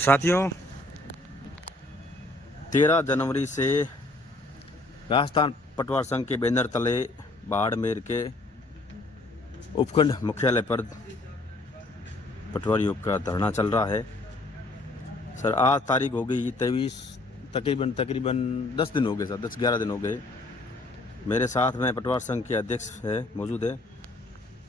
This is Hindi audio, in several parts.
साथियों, 13 जनवरी से राजस्थान पटवार संघ के बैनर तले बाड़मेर के उपखंड मुख्यालय पर पटवारियों का धरना चल रहा है। सर, आज तारीख हो गई 23, तकरीबन 10 दिन हो गए सर, 10-11 दिन हो गए। मेरे साथ में पटवार संघ के अध्यक्ष है मौजूद है।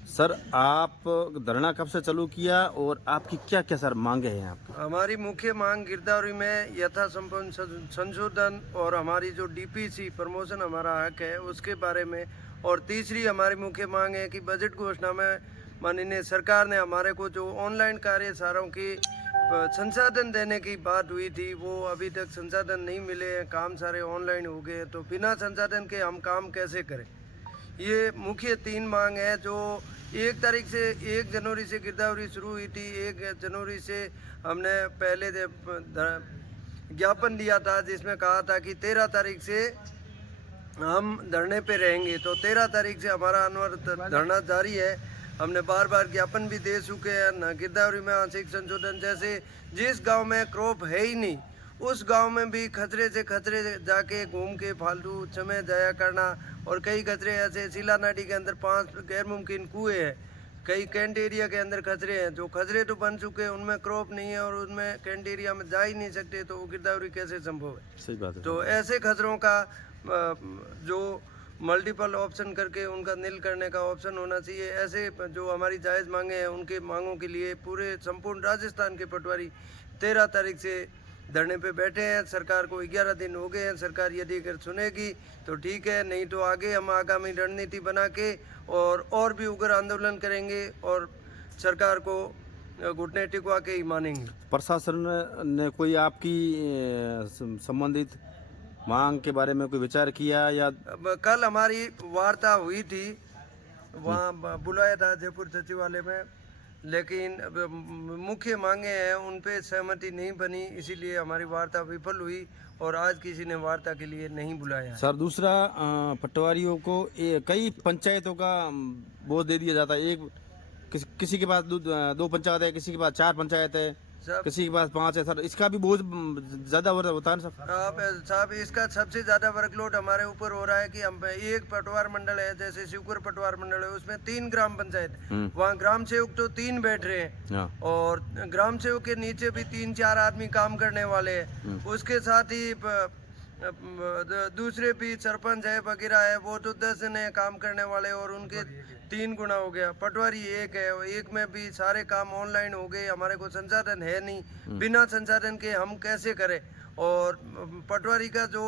सर, आप धरना कब से चालू किया और आपकी क्या क्या सर मांगे हैं आपकी? हमारी मुख्य मांग गिरदावरी में यथासंपन्न संशोधन और हमारी जो डीपीसी प्रमोशन हमारा हक है उसके बारे में, और तीसरी हमारी मुख्य मांग है कि बजट घोषणा में माननीय सरकार ने हमारे को जो ऑनलाइन कार्यशालाओं की संसाधन देने की बात हुई थी वो अभी तक संसाधन नहीं मिले हैं। काम सारे ऑनलाइन हो गए, तो बिना संसाधन के हम काम कैसे करें। ये मुख्य 3 मांग है जो 1 जनवरी से गिरदावरी शुरू हुई थी। 1 जनवरी से हमने पहले ज्ञापन दिया था जिसमें कहा था कि 13 तारीख से हम धरने पे रहेंगे, तो 13 तारीख से हमारा अनवरत धरना जारी है। हमने बार बार ज्ञापन भी दे चुके हैं। न गिरदावरी में आंशिक संशोधन, जैसे जिस गांव में क्रॉप है ही नहीं उस गांव में भी खतरे से खतरे जाके घूम के फालतू समय जाया करना, और कई खतरे ऐसे सिला नाडी के अंदर 5 गैर मुमकिन कुएँ हैं, कई कैंट एरिया के अंदर खतरे हैं। जो खतरे तो बन चुके हैं उनमें क्रॉप नहीं है और उनमें कैंट एरिया में जा ही नहीं सकते, तो वो गिरदावरी कैसे संभव है। सही बात है। तो ऐसे खतरों का जो मल्टीपल ऑप्शन करके उनका नील करने का ऑप्शन होना चाहिए। ऐसे जो हमारी जायज़ मांगे हैं उनके मांगों के लिए पूरे संपूर्ण राजस्थान के पटवारी 13 तारीख से धरने पे बैठे हैं। सरकार को 11 दिन हो गए हैं। सरकार यदि अगर सुनेगी तो ठीक है, नहीं तो आगे हम आगामी रणनीति बना के और भी उग्र आंदोलन करेंगे और सरकार को घुटने टिकवा के ही मानेंगे। प्रशासन ने कोई आपकी संबंधित मांग के बारे में कोई विचार किया या? कल हमारी वार्ता हुई थी, वहाँ बुलाया था जयपुर सचिवालय में, लेकिन मुख्य मांगे हैं उन पे सहमति नहीं बनी, इसीलिए हमारी वार्ता विफल हुई और आज किसी ने वार्ता के लिए नहीं बुलाया। सर, दूसरा, पटवारियों को कई पंचायतों का बोझ दे दिया जाता है। किसी के पास 2 पंचायत है, किसी के पास 4 पंचायत है, किसी के पास 5 है। सर, इसका भी बोझ ज्यादा होता है ना सर? साहब, इसका सबसे ज्यादा वर्कलोड हमारे ऊपर हो रहा है कि हम एक पटवार मंडल है, जैसे शिवपुर पटवार मंडल है, उसमें 3 ग्राम पंचायत, वहाँ ग्राम सेवक तो 3 बैठ रहे हैं और ग्राम सेवक के नीचे भी 3-4 आदमी काम करने वाले हैं। उसके साथ ही दूसरे भी सरपंच है वगैरह है, वो तो 10 जने काम करने वाले और उनके 3 गुना हो गया। पटवारी 1 है, 1 में भी सारे काम ऑनलाइन हो गए। हमारे को संसाधन है नहीं, बिना संसाधन के हम कैसे करें। और पटवारी का जो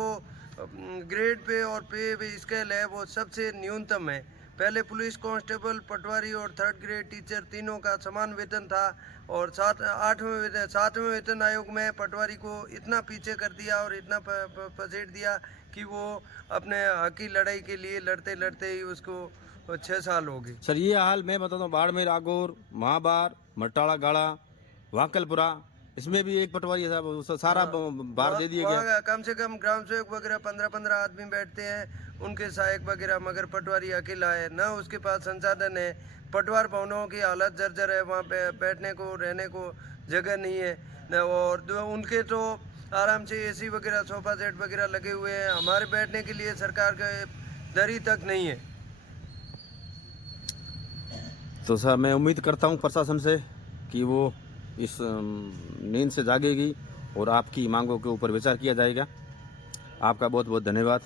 ग्रेड पे और पे स्केल है वो सबसे न्यूनतम है। पहले पुलिस कांस्टेबल, पटवारी और 3rd ग्रेड टीचर तीनों का समान वेतन था, और 7वें वेतन आयोग में पटवारी को इतना पीछे कर दिया और इतना पछेड़ दिया कि वो अपने हक की लड़ाई के लिए लड़ते लड़ते ही उसको 6 साल हो गए। सर, ये हाल मैं बताता हूँ, बाड़मेर, आगोर, महाबार, मटाड़ा, गाड़ा, वाकलपुरा, इसमें भी एक पटवारी है साहब, सारा बार दे दिया गया। कम से कम ग्राम सेवक वगैरह 15-15 आदमी बैठते हैं, उनके सहायक वगैरह, मगर पटवारी अकेला है, न उसके पास संसाधन है। पटवार भवनों की हालत जर्जर है, वहाँ पे बैठने को रहने को जगह नहीं है न, और उनके तो आराम से एसी वगैरह, सोफा सेट वगैरह लगे हुए हैं। हमारे बैठने के लिए सरकार का दरी तक नहीं है। तो सर, मैं उम्मीद करता हूँ प्रशासन से कि वो इस नींद से जागेगी और आपकी मांगों के ऊपर विचार किया जाएगा। आपका बहुत बहुत धन्यवाद।